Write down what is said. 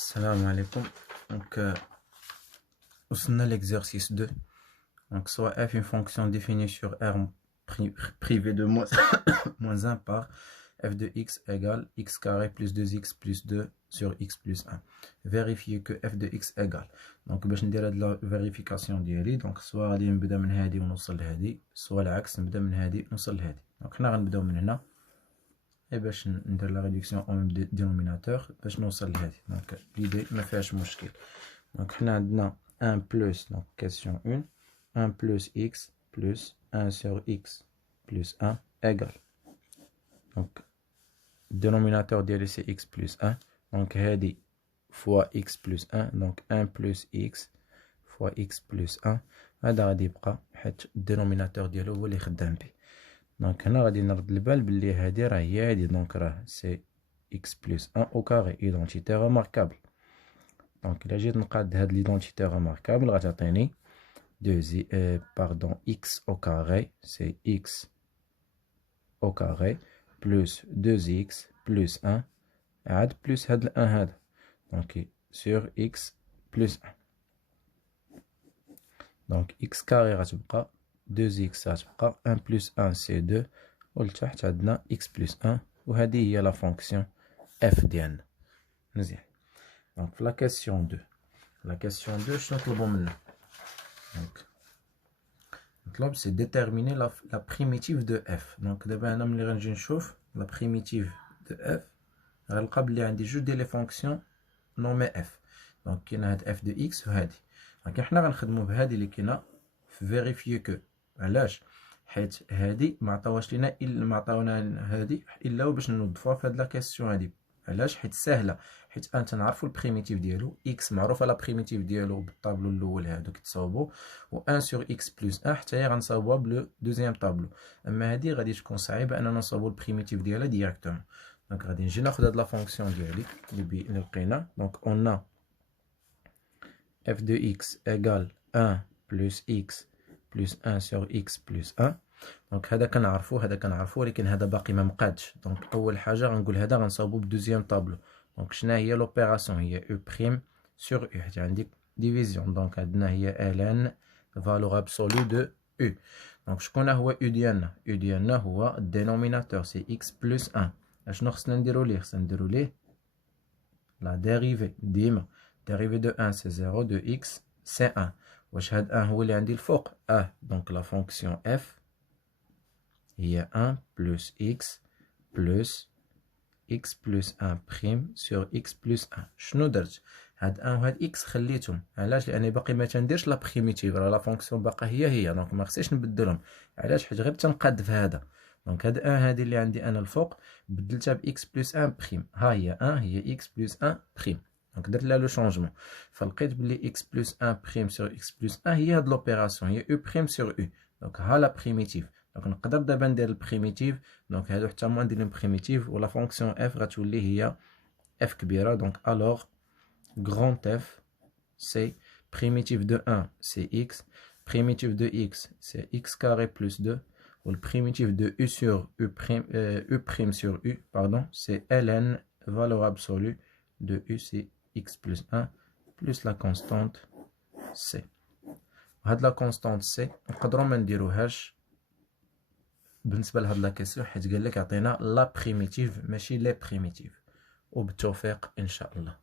Salam alaikum. Donc, on a l'exercice 2. Donc, soit f une fonction définie sur R privé de moins, moins 1 par f de x égale x carré plus 2x plus 2 sur x plus 1. Vérifier que f de x égale. Donc, باش ندير هاد la vérification ديالي. Donc, soit غادي نبدا من هادي ونوصل لهادي، soit العكس نبدا من هادي ونوصل لهادي. Donc, حنا غنبداو من هنا. Et باش ندير la réduction au même dénominateur باش نوصل لهادي. Donc, l'idée ما فيهاش مشكل. Donc, حنا عندنا 1 plus, donc question 1, 1 plus x plus 1 sur x plus 1 égale. Donc, le dénominateur d'elle c'est x plus 1. Donc, هادي fois x plus 1. Donc, 1 plus x fois x plus 1. هذا غادي يبقى حيت الدينوميناتور ديالو هو اللي خدام به. دونك هنا غادي نرد البال بلي هادي راه هي هادي. دونك راه سي x plus 1 au carré. Identité remarquable. دونك إلا جيت نقاد هاد l'identité remarquable غتعطيني x au carré, c'est x au carré plus 2x plus 1 عاد plus هاد ال 1 هذا. Donc sur x plus 1. Donc x carré غتبقى 2x غتبقى 1 plus 1 c'est 2 ولتحت عندنا x plus 1 وهذه هي la fonction f ديالنا. مزيان. Donc la question 2. La question 2 شنو نطلبو منا؟ Donc c'est déterminer la primitive de f. Donc d'abord on va regarder la primitive de f. غنلقى بلي عندي جوج ديال لي فونكسيون نومي f. Donc كاين هاد f de x وهادي. دونك حنا غنخدمو بهادي اللي كاينه في فيريفيي كو. علاش؟ حيت هادي ما عطاوهاش لينا الا ما عطاونا هادي الا باش نوظفوها في هاد لا كيسيون هادي. علاش؟ حيت ساهله، حيت انت نعرفو البريميتيف ديالو x معروفه لا بريميتيف ديالو بالطابلو الاول هادو كتصاوبو و 1 sur x plus 1 حتى هي غنصاوبوها بلو دوزيام طابلو. اما هادي غادي تكون صعيبه اننا نصاوبو البريميتيف ديالها ديريكتومون. دونك غادي نجي ناخد هاد لا فونكسيون ديالي اللي لقينا. دونك اون f de x égale 1 plus x plus 1 sur x plus 1. دونك هذا كنعرفو ولكن هذا باقي ما مقادش. دونك اول حاجه غنقول هذا غنصاوبو بدوزيام طابلو. دونك شنو هي لوبيراسيون؟ هي او بريم سور او حيت عندي ديفيزيون. دونك عندنا هي ln فالور ابسولو دو او. دونك شكون هو او ديالنا؟ او ديالنا هو الدينوميناتور سي x بلس 1. اشنو خصنا نديرو ليه؟ خصنا نديرو ليه لا ديريفي ديما. dérivé de 1 c'est 0, de x c'est 1. واش هاد 1 هو اللي عندي الفوق؟ donc la fonction f هي 1 plus x plus 1 prime sur x plus 1. شنو درت؟ هاد 1 وهاد x خليتهم. علاش؟ لأني باقي ما تنديرش لا بريميتيف، راه لا فونكسيون باقا هي دونك ما خصنيش نبدلهم. علاش؟ حيت غير تنقاد في هذا. دونك هاد 1 هادي اللي عندي انا الفوق بدلتها ب x plus 1 prime. ها هي 1 هي x plus 1 prime. دونك درت لها لو شونجمون فلقيت بلي x plus 1 prime sur x plus 1 هي هاد لوبيراسيون هي او بريم sur او. دونك ها لا بريميتيف. دونك نقدر دابا ندير البريميتيف. دونك هادو حتى هما ندير لهم بريميتيف ولا فونكسيون اف غتولي هي اف كبيره. دونك الوغ غران اف سي primitive de 1 c'est x, primitive de x c'est x carré plus 2 ou le primitive de u sur u' sur u pardon c'est ln valeur absolue de u c'est x plus 1 plus la constante c. هاد لا constante c نقدروا ما نديروهاش بالنسبه لهاد لا كيسيون حيت قال لك عطينا لا بريميتيف ماشي لي بريميتيف. وبالتوفيق ان شاء الله.